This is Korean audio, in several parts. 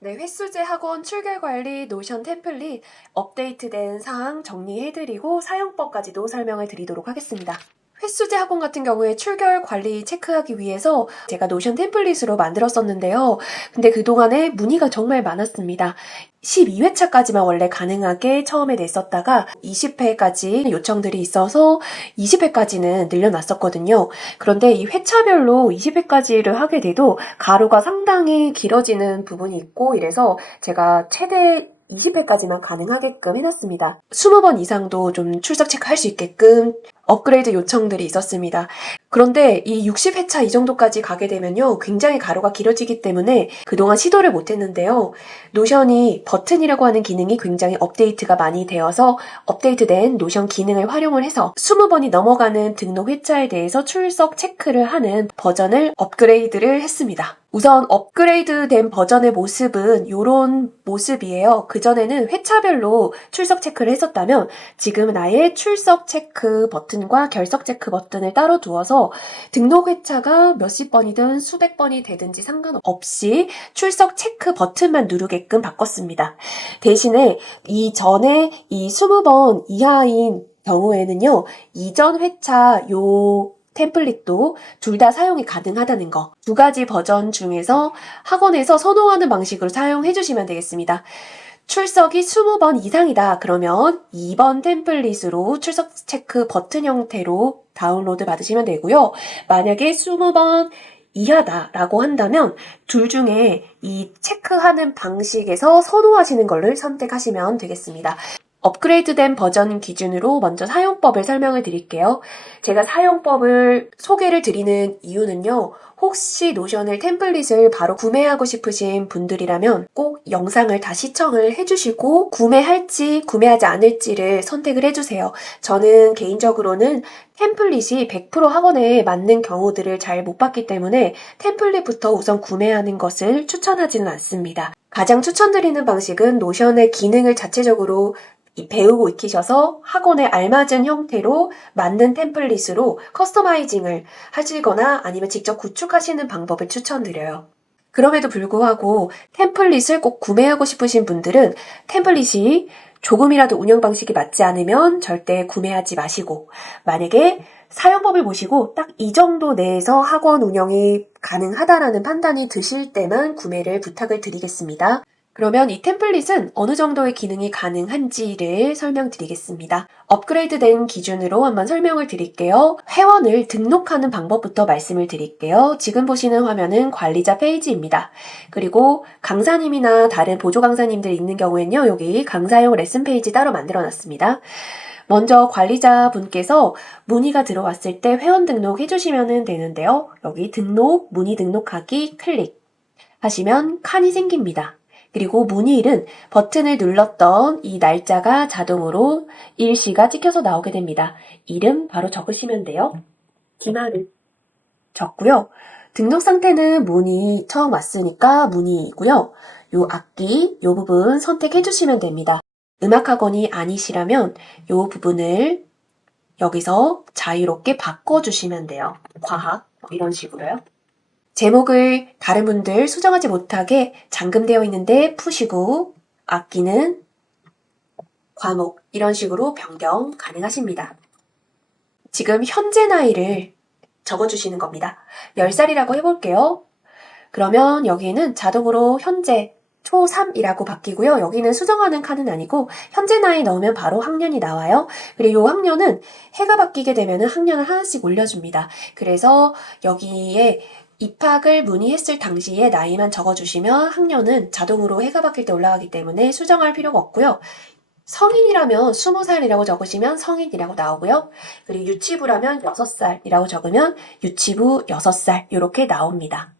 네, 횟수제 학원 출결 관리 노션 템플릿 업데이트된 사항 정리해드리고 사용법까지도 설명을 드리도록 하겠습니다. 횟수제 학원 같은 경우에 출결 관리 체크하기 위해서 제가 노션 템플릿으로 만들었었는데요. 근데 그동안에 문의가 정말 많았습니다. 12회차까지만 원래 가능하게 처음에 냈었다가 20회까지 요청들이 있어서 20회까지는 늘려놨었거든요. 그런데 이 회차별로 20회까지를 하게 돼도 가로가 상당히 길어지는 부분이 있고 이래서 제가 최대 20회까지만 가능하게끔 해놨습니다. 20번 이상도 좀 출석 체크할 수 있게끔 업그레이드 요청들이 있었습니다. 그런데 이 60회차 이 정도까지 가게 되면요. 굉장히 가로가 길어지기 때문에 그동안 시도를 못했는데요. 노션이 버튼이라고 하는 기능이 굉장히 업데이트가 많이 되어서 업데이트된 노션 기능을 활용을 해서 20번이 넘어가는 등록 회차에 대해서 출석 체크를 하는 버전을 업그레이드를 했습니다. 우선 업그레이드 된 버전의 모습은 이런 모습이에요. 그전에는 회차별로 출석 체크를 했었다면 지금은 아예 출석 체크 버튼과 결석 체크 버튼을 따로 두어서 등록 회차가 몇십 번이든 수백 번이 되든지 상관없이 출석 체크 버튼만 누르게끔 바꿨습니다. 대신에 이전에 이 20번 이하인 경우에는요, 이전 회차 요 템플릿도 둘 다 사용이 가능하다는 거. 두 가지 버전 중에서 학원에서 선호하는 방식으로 사용해 주시면 되겠습니다. 출석이 20번 이상이다. 그러면 2번 템플릿으로 출석 체크 버튼 형태로 다운로드 받으시면 되고요. 만약에 20번 이하다라고 한다면 둘 중에 이 체크하는 방식에서 선호하시는 걸를 선택하시면 되겠습니다. 업그레이드된 버전 기준으로 먼저 사용법을 설명을 드릴게요. 제가 사용법을 소개를 드리는 이유는요. 혹시 노션을 템플릿을 바로 구매하고 싶으신 분들이라면 꼭 영상을 다 시청을 해주시고 구매할지 구매하지 않을지를 선택을 해주세요. 저는 개인적으로는 템플릿이 100% 학원에 맞는 경우들을 잘 못 봤기 때문에 템플릿부터 우선 구매하는 것을 추천하지는 않습니다. 가장 추천드리는 방식은 노션의 기능을 자체적으로 이 배우고 익히셔서 학원에 알맞은 형태로 만든 템플릿으로 커스터마이징을 하시거나 아니면 직접 구축하시는 방법을 추천드려요. 그럼에도 불구하고 템플릿을 꼭 구매하고 싶으신 분들은 템플릿이 조금이라도 운영 방식이 맞지 않으면 절대 구매하지 마시고 만약에 사용법을 보시고 딱 이 정도 내에서 학원 운영이 가능하다라는 판단이 드실 때만 구매를 부탁을 드리겠습니다. 그러면 이 템플릿은 어느 정도의 기능이 가능한지를 설명드리겠습니다. 업그레이드된 기준으로 한번 설명을 드릴게요. 회원을 등록하는 방법부터 말씀을 드릴게요. 지금 보시는 화면은 관리자 페이지입니다. 그리고 강사님이나 다른 보조 강사님들 있는 경우에는요, 여기 강사용 레슨 페이지 따로 만들어 놨습니다. 먼저 관리자 분께서 문의가 들어왔을 때 회원 등록 해주시면 되는데요. 여기 등록, 문의 등록하기 클릭 하시면 칸이 생깁니다. 그리고 문의일은 버튼을 눌렀던 이 날짜가 자동으로 일시가 찍혀서 나오게 됩니다. 이름 바로 적으시면 돼요. 김하루 적고요. 등록 상태는 문의 처음 왔으니까 문의이고요. 요 악기 요 부분 선택해 주시면 됩니다. 음악학원이 아니시라면 요 부분을 여기서 자유롭게 바꿔 주시면 돼요. 과학 뭐 이런 식으로요. 제목을 다른 분들 수정하지 못하게 잠금되어 있는데 푸시고 악기는 과목 이런 식으로 변경 가능하십니다. 지금 현재 나이를 적어주시는 겁니다. 10살이라고 해볼게요. 그러면 여기에는 자동으로 현재 초3이라고 바뀌고요. 여기는 수정하는 칸은 아니고 현재 나이 넣으면 바로 학년이 나와요. 그리고 이 학년은 해가 바뀌게 되면 학년을 하나씩 올려줍니다. 그래서 여기에 입학을 문의했을 당시에 나이만 적어주시면 학년은 자동으로 해가 바뀔 때 올라가기 때문에 수정할 필요가 없고요. 성인이라면 20살이라고 적으시면 성인이라고 나오고요. 그리고 유치부라면 6살이라고 적으면 유치부 6살 이렇게 나옵니다.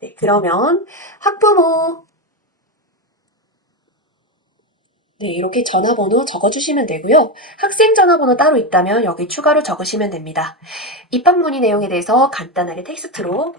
네, 그러면 학부모 네, 이렇게 전화번호 적어주시면 되고요. 학생 전화번호 따로 있다면 여기 추가로 적으시면 됩니다. 입학 문의 내용에 대해서 간단하게 텍스트로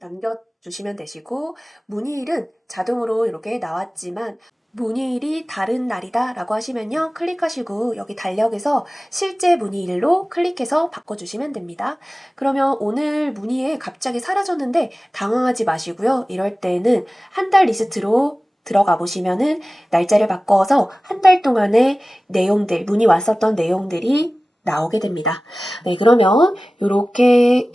남겨주시면 되시고 문의일은 자동으로 이렇게 나왔지만 문의일이 다른 날이다 라고 하시면요. 클릭하시고 여기 달력에서 실제 문의일로 클릭해서 바꿔주시면 됩니다. 그러면 오늘 문의에 갑자기 사라졌는데 당황하지 마시고요. 이럴 때는 한 달 리스트로 들어가 보시면은 날짜를 바꿔서 한 달 동안의 내용들, 문의 왔었던 내용들이 나오게 됩니다. 네, 그러면 이렇게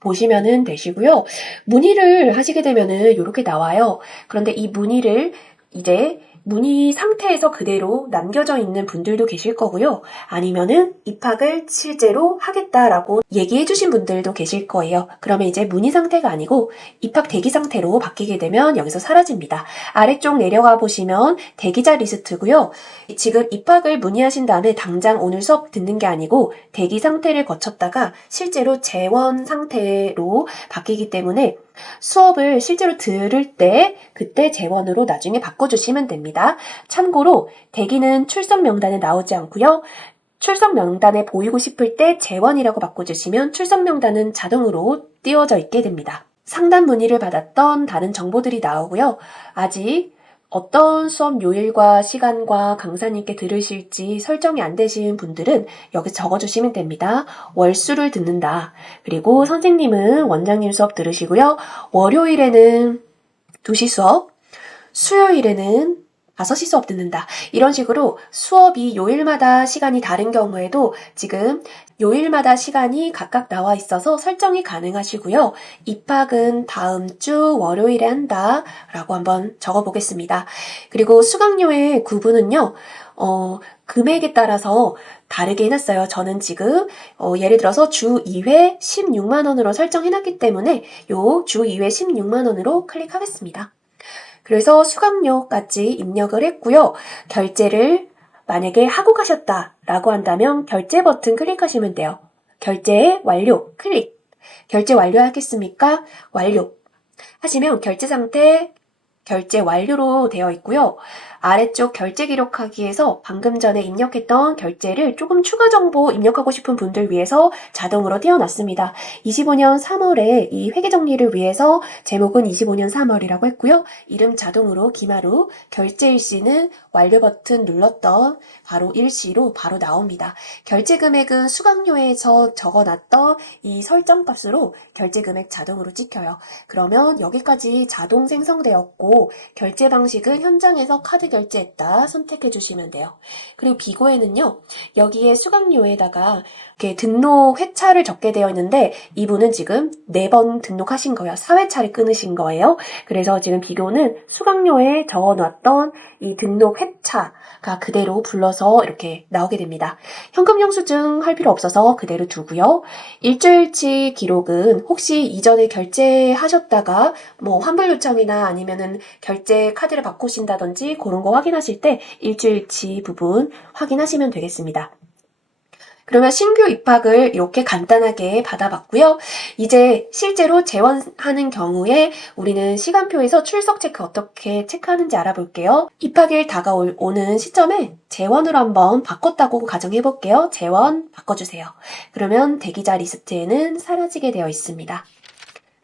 보시면은 되시고요. 문의를 하시게 되면은 이렇게 나와요. 그런데 이 문의를 이제 문의 상태에서 그대로 남겨져 있는 분들도 계실 거고요. 아니면은 입학을 실제로 하겠다라고 얘기해 주신 분들도 계실 거예요. 그러면 이제 문의 상태가 아니고 입학 대기 상태로 바뀌게 되면 여기서 사라집니다. 아래쪽 내려가 보시면 대기자 리스트고요. 지금 입학을 문의하신 다음에 당장 오늘 수업 듣는 게 아니고 대기 상태를 거쳤다가 실제로 재원 상태로 바뀌기 때문에 수업을 실제로 들을 때 그때 재원으로 나중에 바꿔주시면 됩니다. 참고로 대기는 출석 명단에 나오지 않고요. 출석 명단에 보이고 싶을 때 재원이라고 바꿔주시면 출석 명단은 자동으로 띄워져 있게 됩니다. 상담 문의를 받았던 다른 정보들이 나오고요. 아직 어떤 수업 요일과 시간과 강사님께 들으실지 설정이 안 되신 분들은 여기 적어주시면 됩니다. 월수를 듣는다. 그리고 선생님은 원장님 수업 들으시고요. 월요일에는 2시 수업, 수요일에는 5시 수업 듣는다. 이런 식으로 수업이 요일마다 시간이 다른 경우에도 지금 요일마다 시간이 각각 나와 있어서 설정이 가능하시고요. 입학은 다음 주 월요일에 한다. 라고 한번 적어 보겠습니다. 그리고 수강료의 구분은요, 어, 금액에 따라서 다르게 해놨어요. 저는 지금, 어, 예를 들어서 주 2회 16만 원으로 설정해놨기 때문에 요 주 2회 16만 원으로 클릭하겠습니다. 그래서 수강료까지 입력을 했고요. 결제를 만약에 하고 가셨다라고 한다면 결제 버튼 클릭하시면 돼요. 결제 완료 클릭. 결제 완료하겠습니까? 완료. 하시면 결제 상태 결제 완료로 되어 있고요. 아래쪽 결제 기록하기에서 방금 전에 입력했던 결제를 조금 추가 정보 입력하고 싶은 분들 위해서 자동으로 띄워놨습니다. 25년 3월에 이 회계 정리를 위해서 제목은 25년 3월이라고 했고요. 이름 자동으로 기마루 결제 일시는 완료 버튼 눌렀던 바로 일시로 바로 나옵니다. 결제 금액은 수강료에서 적어놨던 이 설정 값으로 결제 금액 자동으로 찍혀요. 그러면 여기까지 자동 생성되었고 결제 방식은 현장에서 카드 결제했다 선택해 주시면 돼요. 그리고 비고에는요. 여기에 수강료에다가 이렇게 등록 회차를 적게 되어 있는데 이분은 지금 네 번 등록하신 거예요. 4회차를 끊으신 거예요. 그래서 지금 비교는 수강료에 적어놨던 이 등록 회차 가 그대로 불러서 이렇게 나오게 됩니다. 현금 영수증 할 필요 없어서 그대로 두고요. 일주일치 기록은 혹시 이전에 결제하셨다가 뭐 환불 요청이나 아니면은 결제 카드를 바꾸신다든지 그런 거 확인하실 때 일주일치 부분 확인하시면 되겠습니다. 그러면 신규 입학을 이렇게 간단하게 받아봤고요. 이제 실제로 재원하는 경우에 우리는 시간표에서 출석 체크 어떻게 체크하는지 알아볼게요. 입학일 다가오는 시점에 재원으로 한번 바꿨다고 가정해 볼게요. 재원 바꿔주세요. 그러면 대기자 리스트에는 사라지게 되어 있습니다.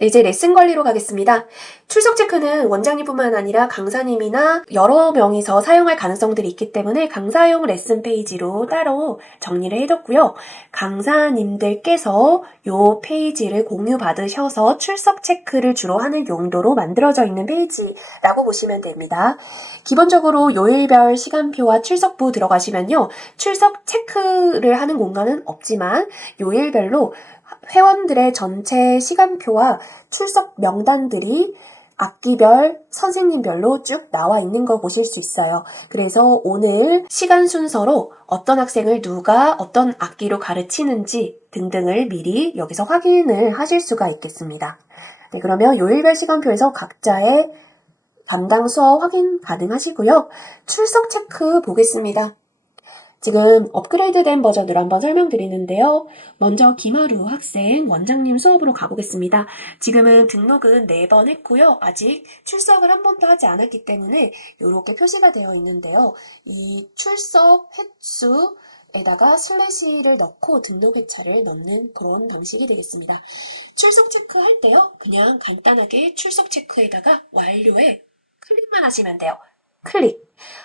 네, 이제 레슨 관리로 가겠습니다. 출석 체크는 원장님뿐만 아니라 강사님이나 여러 명이서 사용할 가능성들이 있기 때문에 강사용 레슨 페이지로 따로 정리를 해뒀고요. 강사님들께서 이 페이지를 공유 받으셔서 출석 체크를 주로 하는 용도로 만들어져 있는 페이지라고 보시면 됩니다. 기본적으로 요일별 시간표와 출석부 들어가시면요. 출석 체크를 하는 공간은 없지만 요일별로 회원들의 전체 시간표와 출석 명단들이 악기별, 선생님별로 쭉 나와 있는 거 보실 수 있어요. 그래서 오늘 시간 순서로 어떤 학생을 누가 어떤 악기로 가르치는지 등등을 미리 여기서 확인을 하실 수가 있겠습니다. 네, 그러면 요일별 시간표에서 각자의 담당 수업 확인 가능하시고요. 출석 체크 보겠습니다. 지금 업그레이드된 버전으로 한번 설명드리는데요. 먼저 김하루 학생 원장님 수업으로 가보겠습니다. 지금은 등록은 4번 했고요. 아직 출석을 한 번도 하지 않았기 때문에 이렇게 표시가 되어 있는데요. 이 출석 횟수 에다가 슬래시를 넣고 등록 회차를 넣는 그런 방식이 되겠습니다. 출석 체크 할 때요. 그냥 간단하게 출석 체크에다가 완료에 클릭만 하시면 돼요. 클릭.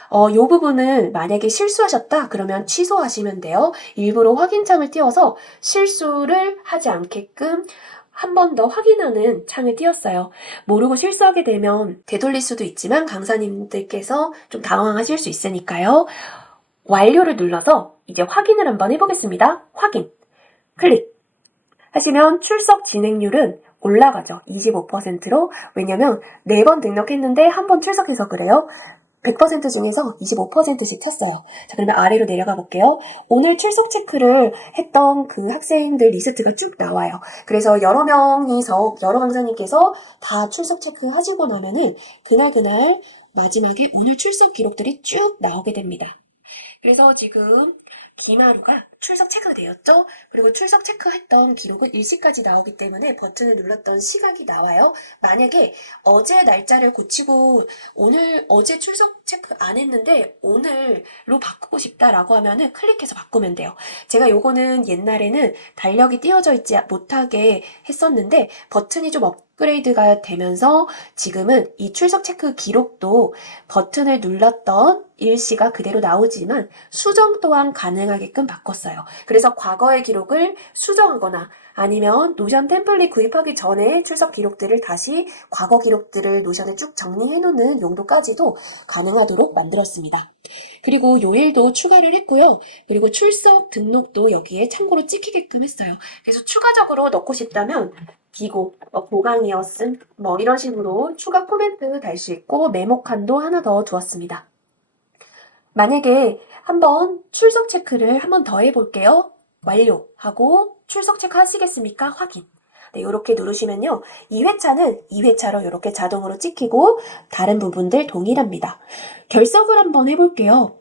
어, 요 부분은 만약에 실수하셨다 그러면 취소하시면 돼요. 일부러 확인창을 띄워서 실수를 하지 않게끔 한 번 더 확인하는 창을 띄웠어요. 모르고 실수하게 되면 되돌릴 수도 있지만 강사님들께서 좀 당황하실 수 있으니까요. 완료를 눌러서 이제 확인을 한번 해보겠습니다. 확인. 클릭. 하시면 출석 진행률은 올라가죠. 25%로. 왜냐면 4번 등록했는데 한 번 출석해서 그래요. 100% 중에서 25%씩 쳤어요. 자, 그러면 아래로 내려가 볼게요. 오늘 출석 체크를 했던 그 학생들 리스트가 쭉 나와요. 그래서 여러 명이서, 여러 강사님께서 다 출석 체크 하시고 나면은 그날그날 마지막에 오늘 출석 기록들이 쭉 나오게 됩니다. 그래서 지금 김하루가 출석 체크가 되었죠? 그리고 출석 체크했던 기록은 일시까지 나오기 때문에 버튼을 눌렀던 시각이 나와요. 만약에 어제 날짜를 고치고 오늘 어제 출석 체크 안 했는데 오늘로 바꾸고 싶다라고 하면은 클릭해서 바꾸면 돼요. 제가 요거는 옛날에는 달력이 띄워져 있지 못하게 했었는데 버튼이 좀 업그레이드가 되면서 지금은 이 출석 체크 기록도 버튼을 눌렀던 일시가 그대로 나오지만 수정 또한 가능하게끔 바꿨어요. 그래서 과거의 기록을 수정하거나 아니면 노션 템플릿 구입하기 전에 출석 기록들을 다시 과거 기록들을 노션에 쭉 정리해 놓는 용도까지도 가능하도록 만들었습니다. 그리고 요일도 추가를 했고요. 그리고 출석 등록도 여기에 참고로 찍히게끔 했어요. 그래서 추가적으로 넣고 싶다면 비고, 뭐 보강이었음, 뭐 이런 식으로 추가 코멘트 달 수 있고 메모칸도 하나 더 두었습니다. 만약에 한번 출석 체크를 한번 더 해볼게요. 완료 하고 출석 체크 하시겠습니까? 확인. 네, 이렇게 누르시면요. 2회차는 2회차로 이렇게 자동으로 찍히고 다른 부분들 동일합니다. 결석을 한번 해볼게요.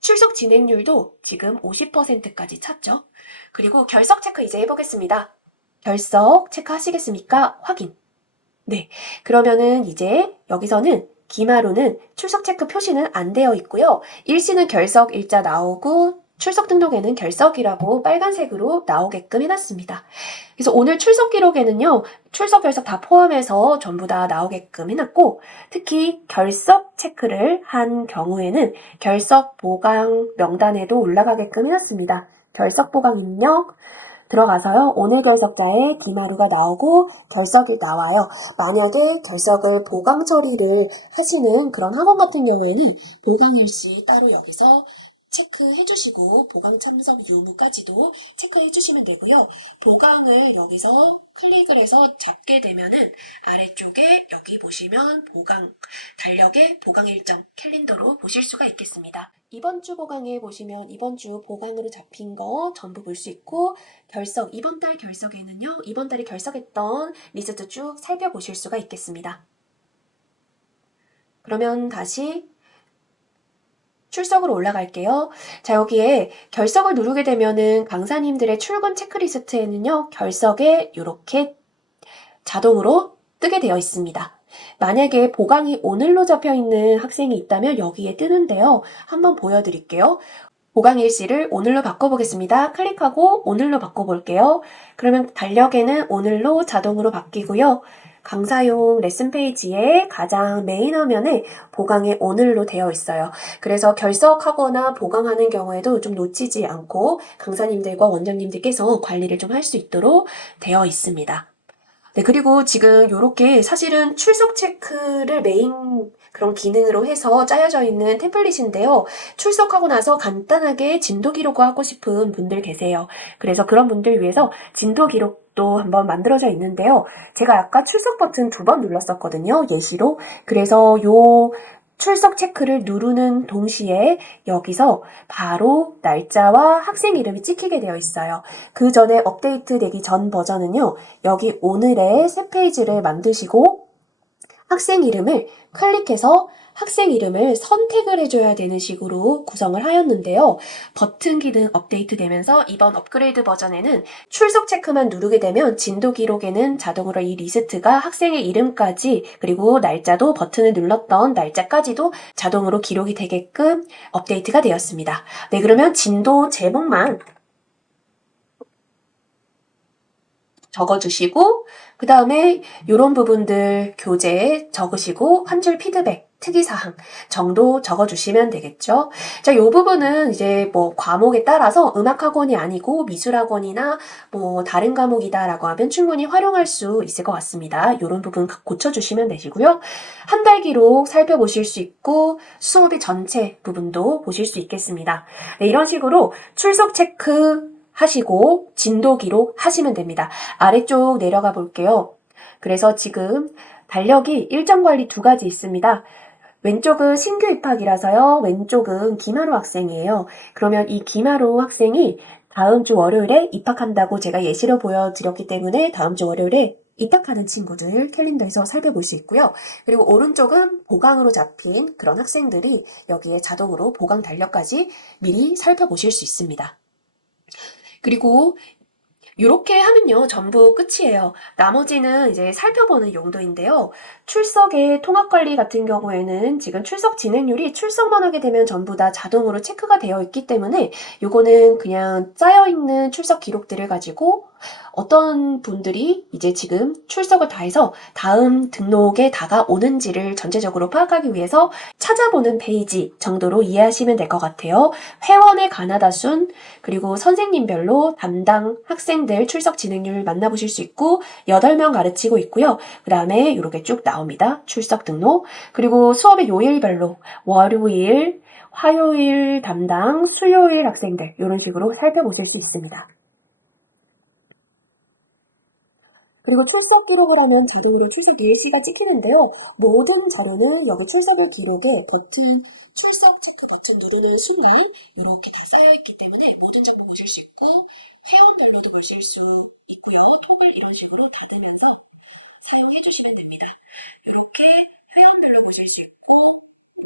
출석 진행률도 지금 50%까지 찼죠. 그리고 결석 체크 이제 해보겠습니다. 결석 체크하시겠습니까? 확인. 네. 그러면은 이제 여기서는 기마루는 출석 체크 표시는 안 되어 있고요. 일시는 결석 일자 나오고 출석 등록에는 결석이라고 빨간색으로 나오게끔 해놨습니다. 그래서 오늘 출석 기록에는요, 출석 결석 다 포함해서 전부 다 나오게끔 해놨고, 특히 결석 체크를 한 경우에는 결석 보강 명단에도 올라가게끔 해놨습니다. 결석 보강 입력, 들어가서요. 오늘 결석자에 디마루가 나오고 결석이 나와요. 만약에 결석을 보강 처리를 하시는 그런 학원 같은 경우에는 보강 일시 따로 여기서 체크해 주시고 보강 참석 유무까지도 체크해 주시면 되고요. 보강을 여기서 클릭을 해서 잡게 되면은 아래쪽에 여기 보시면 보강 달력의 보강 일정 캘린더로 보실 수가 있겠습니다. 이번 주 보강에 보시면 이번 주 보강으로 잡힌 거 전부 볼 수 있고 결석 이번 달 결석에는요 이번 달에 결석했던 리스트 쭉 살펴보실 수가 있겠습니다. 그러면 다시 출석으로 올라갈게요. 자, 여기에 결석을 누르게 되면은 강사님들의 출근 체크리스트에는요, 결석에 이렇게 자동으로 뜨게 되어 있습니다. 만약에 보강이 오늘로 잡혀 있는 학생이 있다면 여기에 뜨는데요. 한번 보여드릴게요. 보강 일시를 오늘로 바꿔보겠습니다. 클릭하고 오늘로 바꿔볼게요. 그러면 달력에는 오늘로 자동으로 바뀌고요. 강사용 레슨 페이지에 가장 메인 화면에 보강이 오늘로 되어 있어요. 그래서 결석하거나 보강하는 경우에도 좀 놓치지 않고 강사님들과 원장님들께서 관리를 좀 할 수 있도록 되어 있습니다. 네, 그리고 지금 이렇게 사실은 출석 체크를 메인 그런 기능으로 해서 짜여져 있는 템플릿인데요. 출석하고 나서 간단하게 진도 기록을 하고 싶은 분들 계세요. 그래서 그런 분들 위해서 진도 기록 도 한번 만들어져 있는데요. 제가 아까 출석 버튼 두 번 눌렀었거든요. 예시로. 그래서 요 출석 체크를 누르는 동시에 여기서 바로 날짜와 학생 이름이 찍히게 되어 있어요. 그 전에 업데이트 되기 전 버전은요, 여기 오늘의 새 페이지를 만드시고 학생 이름을 클릭해서 학생 이름을 선택을 해줘야 되는 식으로 구성을 하였는데요. 버튼 기능 업데이트 되면서 이번 업그레이드 버전에는 출석 체크만 누르게 되면 진도 기록에는 자동으로 이 리스트가 학생의 이름까지 그리고 날짜도 버튼을 눌렀던 날짜까지도 자동으로 기록이 되게끔 업데이트가 되었습니다. 네, 그러면 진도 제목만 적어주시고 그 다음에 이런 부분들 교재에 적으시고 한 줄 피드백 특이사항 정도 적어주시면 되겠죠. 자, 이 부분은 이제 뭐 과목에 따라서 음악학원이 아니고 미술학원이나 뭐 다른 과목이다라고 하면 충분히 활용할 수 있을 것 같습니다. 이런 부분 고쳐주시면 되시고요. 한 달 기록 살펴보실 수 있고 수업의 전체 부분도 보실 수 있겠습니다. 네, 이런 식으로 출석 체크 하시고 진도 기록 하시면 됩니다. 아래쪽 내려가 볼게요. 그래서 지금 달력이 일정 관리 두 가지 있습니다. 왼쪽은 신규 입학이라서요. 왼쪽은 김하루 학생이에요. 그러면 이 김하루 학생이 다음 주 월요일에 입학한다고 제가 예시로 보여드렸기 때문에 다음 주 월요일에 입학하는 친구들 캘린더에서 살펴볼 수 있고요. 그리고 오른쪽은 보강으로 잡힌 그런 학생들이 여기에 자동으로 보강 달력까지 미리 살펴보실 수 있습니다. 그리고 이렇게 하면요, 전부 끝이에요. 나머지는 이제 살펴보는 용도인데요. 출석의 통합 관리 같은 경우에는 지금 출석 진행률이 출석만 하게 되면 전부 다 자동으로 체크가 되어 있기 때문에 요거는 그냥 짜여 있는 출석 기록들을 가지고 어떤 분들이 이제 지금 출석을 다 해서 다음 등록에 다가오는지를 전체적으로 파악하기 위해서 찾아보는 페이지 정도로 이해하시면 될 것 같아요. 회원의 가나다 순, 그리고 선생님별로 담당 학생들 출석 진행률 만나보실 수 있고, 8명 가르치고 있고요. 그 다음에 이렇게 쭉 나옵니다. 출석 등록. 그리고 수업의 요일별로 월요일, 화요일 담당, 수요일 학생들, 이런 식으로 살펴보실 수 있습니다. 그리고 출석 기록을 하면 자동으로 출석 일시가 찍히는데요. 모든 자료는 여기 출석일 기록에 버튼, 출석 체크 버튼 누르는 순간 이렇게 다 쌓여있기 때문에 모든 정보 보실 수 있고 회원별로도 보실 수 있고요. 톡을 이런 식으로 닫으면서 사용해 주시면 됩니다. 이렇게 회원별로 보실 수 있고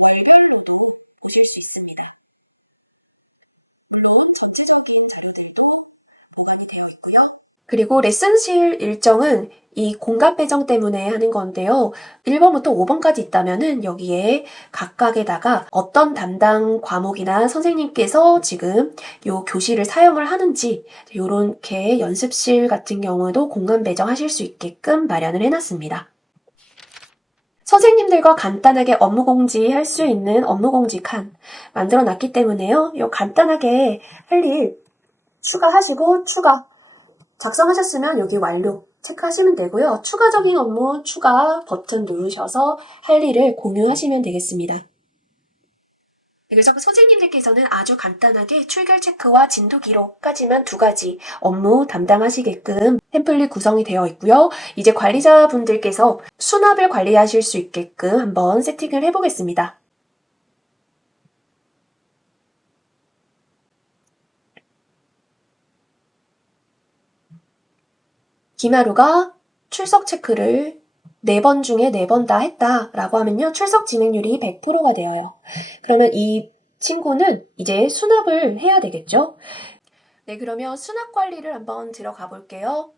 월별로도 보실 수 있습니다. 물론 전체적인 자료들도 보관이 되어 있고요. 그리고 레슨실 일정은 이 공간 배정 때문에 하는 건데요. 1번부터 5번까지 있다면은 여기에 각각에다가 어떤 담당 과목이나 선생님께서 지금 요 교실을 사용을 하는지 요렇게 연습실 같은 경우에도 공간 배정하실 수 있게끔 마련을 해놨습니다. 선생님들과 간단하게 업무 공지 할 수 있는 업무 공지 칸 만들어 놨기 때문에요. 요 간단하게 할 일 추가하시고 추가 작성하셨으면 여기 완료 체크하시면 되고요. 추가적인 업무 추가 버튼 누르셔서 할 일을 공유하시면 되겠습니다. 그래서 그 선생님들께서는 아주 간단하게 출결 체크와 진도 기록까지만 두 가지 업무 담당하시게끔 템플릿 구성이 되어 있고요. 이제 관리자분들께서 수납을 관리하실 수 있게끔 한번 세팅을 해보겠습니다. 김하루가 출석 체크를 네번 중에 네번다 했다라고 하면요. 출석 진행률이 100%가 되어요. 그러면 이 친구는 이제 수납을 해야 되겠죠? 네, 그러면 수납 관리를 한번 들어가 볼게요.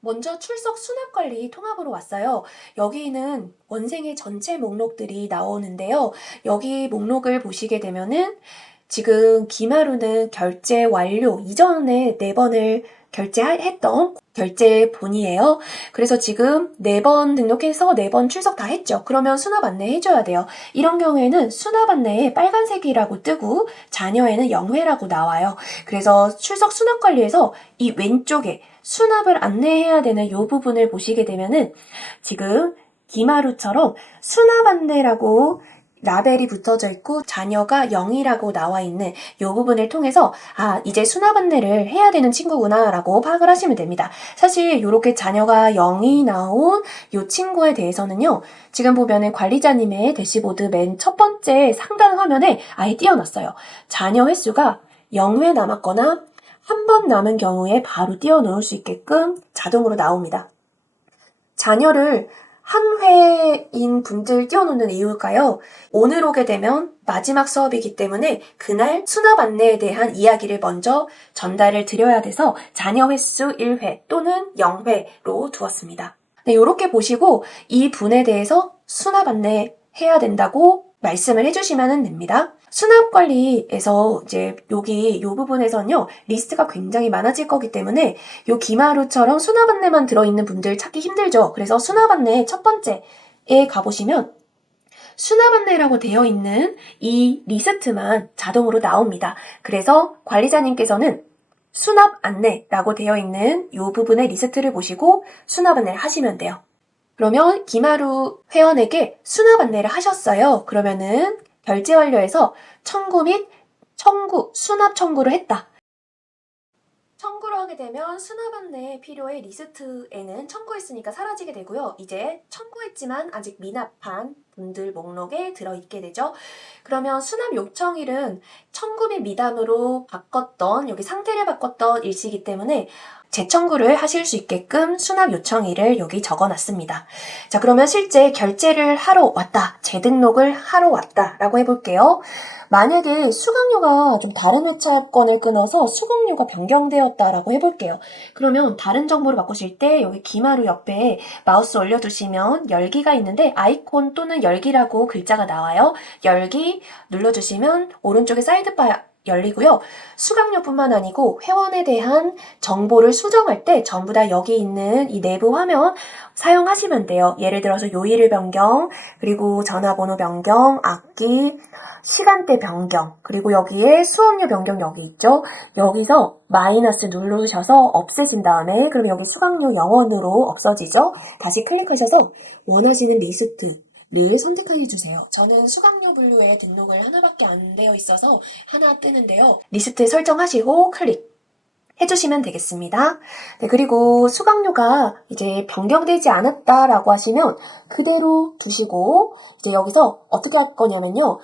먼저 출석 수납 관리 통합으로 왔어요. 여기는 원생의 전체 목록들이 나오는데요. 여기 목록을 보시게 되면은 지금 김하루는 결제 완료 이전에 네 번을 결제했던 결제본이에요. 그래서 지금 네 번 등록해서 네 번 출석 다 했죠. 그러면 수납 안내 해줘야 돼요. 이런 경우에는 수납 안내에 빨간색이라고 뜨고 자녀에는 0회라고 나와요. 그래서 출석 수납 관리에서 이 왼쪽에 수납을 안내해야 되는 이 부분을 보시게 되면은 지금 기마루처럼 수납 안내라고 라벨이 붙어져 있고 자녀가 0이라고 나와 있는 이 부분을 통해서 아 이제 수납 안내를 해야 되는 친구구나 라고 파악을 하시면 됩니다. 사실 이렇게 자녀가 0이 나온 이 친구에 대해서는요. 지금 보면은 관리자님의 대시보드 맨 첫 번째 상단 화면에 아예 띄워놨어요. 자녀 횟수가 0회 남았거나 한 번 남은 경우에 바로 띄워 놓을 수 있게끔 자동으로 나옵니다. 자녀를 한 회인 분들 띄워놓는 이유일까요? 오늘 오게 되면 마지막 수업이기 때문에 그날 수납 안내에 대한 이야기를 먼저 전달을 드려야 돼서 자녀 횟수 1회 또는 0회로 두었습니다. 네, 이렇게 보시고 이 분에 대해서 수납 안내 해야 된다고 말씀을 해주시면 됩니다. 수납 관리에서 이제 여기 이 부분에서는요 리스트가 굉장히 많아질 거기 때문에 요 기마루처럼 수납 안내만 들어있는 분들 찾기 힘들죠. 그래서 수납 안내 첫 번째에 가보시면 수납 안내라고 되어 있는 이 리스트만 자동으로 나옵니다. 그래서 관리자님께서는 수납 안내라고 되어 있는 이 부분의 리스트를 보시고 수납 안내를 하시면 돼요. 그러면 김하루 회원에게 수납 안내를 하셨어요. 그러면은 결제 완료해서 청구 및 청구, 수납 청구를 했다. 청구를 하게 되면 수납 안내 필요의 리스트에는 청구했으니까 사라지게 되고요. 이제 청구했지만 아직 미납한 분들 목록에 들어있게 되죠. 그러면 수납 요청일은 청구 및 미담으로 바꿨던 여기 상태를 바꿨던 일시이기 때문에 재청구를 하실 수 있게끔 수납 요청일을 여기 적어놨습니다. 자, 그러면 실제 결제를 하러 왔다, 재등록을 하러 왔다 라고 해볼게요. 만약에 수강료가 좀 다른 회차권을 끊어서 수강료가 변경되었다라고 해볼게요. 그러면 다른 정보를 바꾸실 때 여기 기마루 옆에 마우스 올려두시면 열기가 있는데 아이콘 또는 열기라고 글자가 나와요. 열기 눌러주시면 오른쪽에 사이드바 열리고요. 수강료뿐만 아니고 회원에 대한 정보를 수정할 때 전부 다 여기 있는 이 내부 화면 사용하시면 돼요. 예를 들어서 요일을 변경, 그리고 전화번호 변경, 악기, 시간대 변경, 그리고 여기에 수업료 변경 여기 있죠? 여기서 마이너스 누르셔서 없애신 다음에 그럼 여기 수강료 0원으로 없어지죠? 다시 클릭하셔서 원하시는 리스트 를 선택하게 해주세요. 저는 수강료 분류에 등록을 하나밖에 안 되어 있어서 하나 뜨는데요. 리스트 설정하시고 클릭 해주시면 되겠습니다. 네, 그리고 수강료가 이제 변경되지 않았다라고 하시면 그대로 두시고 이제 여기서 어떻게 할 거냐면요.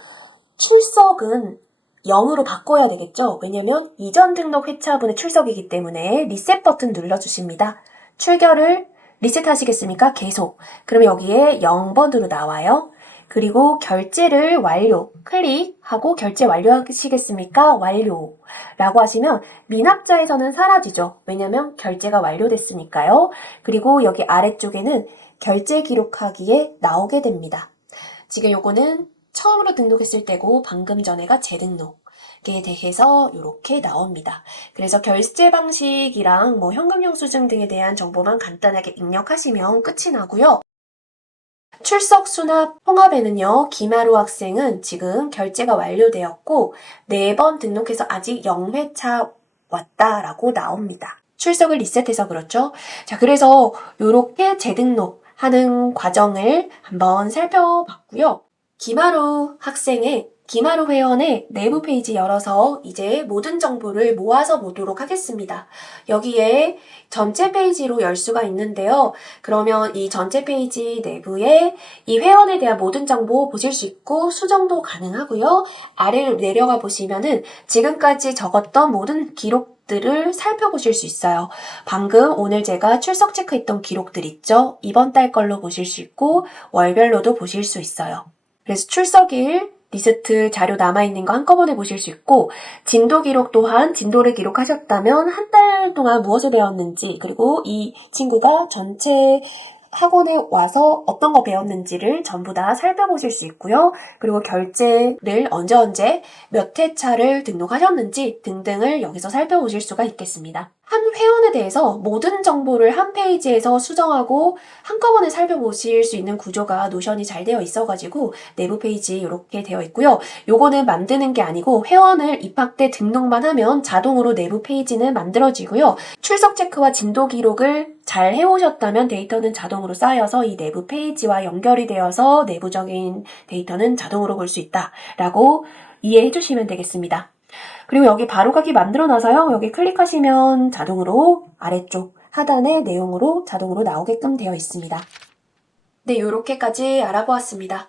출석은 0으로 바꿔야 되겠죠? 왜냐면 이전 등록 회차분의 출석이기 때문에 리셋 버튼 눌러주십니다. 출결을 리셋 하시겠습니까? 계속. 그러면 여기에 0번으로 나와요. 그리고 결제를 완료. 클릭하고 결제 완료하시겠습니까? 완료. 라고 하시면 미납자에서는 사라지죠. 왜냐면 결제가 완료됐으니까요. 그리고 여기 아래쪽에는 결제 기록하기에 나오게 됩니다. 지금 요거는 처음으로 등록했을 때고 방금 전에가 재등록. 에 대해서 이렇게 나옵니다. 그래서 결제 방식이랑 뭐 현금 영수증 등에 대한 정보만 간단하게 입력하시면 끝이 나고요. 출석 수납 통합에는요, 김하루 학생은 지금 결제가 완료되었고, 4번 등록해서 아직 0회차 왔다라고 나옵니다. 출석을 리셋해서 그렇죠. 자, 그래서 이렇게 재등록 하는 과정을 한번 살펴봤고요. 김하루 학생의 김하루 회원의 내부 페이지 열어서 이제 모든 정보를 모아서 보도록 하겠습니다. 여기에 전체 페이지로 열 수가 있는데요. 그러면 이 전체 페이지 내부에 이 회원에 대한 모든 정보 보실 수 있고 수정도 가능하고요. 아래로 내려가 보시면은 지금까지 적었던 모든 기록 들을 살펴보실 수 있어요. 방금 오늘 제가 출석 체크했던 기록들 있죠? 이번 달 걸로 보실 수 있고 월별로도 보실 수 있어요. 그래서 출석일 리스트 자료 남아있는 거 한꺼번에 보실 수 있고, 진도 기록 또한 진도를 기록하셨다면 한 달 동안 무엇을 배웠는지, 그리고 이 친구가 전체 학원에 와서 어떤 거 배웠는지를 전부 다 살펴보실 수 있고요. 그리고 결제를 언제 언제 몇 회차를 등록하셨는지 등등을 여기서 살펴보실 수가 있겠습니다. 한 회원에 대해서 모든 정보를 한 페이지에서 수정하고 한꺼번에 살펴보실 수 있는 구조가 노션이 잘 되어 있어가지고 내부 페이지 이렇게 되어 있고요. 요거는 만드는 게 아니고 회원을 입학 때 등록만 하면 자동으로 내부 페이지는 만들어지고요. 출석 체크와 진도 기록을 잘 해오셨다면 데이터는 자동으로 쌓여서 이 내부 페이지와 연결이 되어서 내부적인 데이터는 자동으로 볼 수 있다라고 이해해 주시면 되겠습니다. 그리고 여기 바로가기 만들어 놔서요. 여기 클릭하시면 자동으로 아래쪽 하단의 내용으로 자동으로 나오게끔 되어 있습니다. 네, 이렇게까지 알아보았습니다.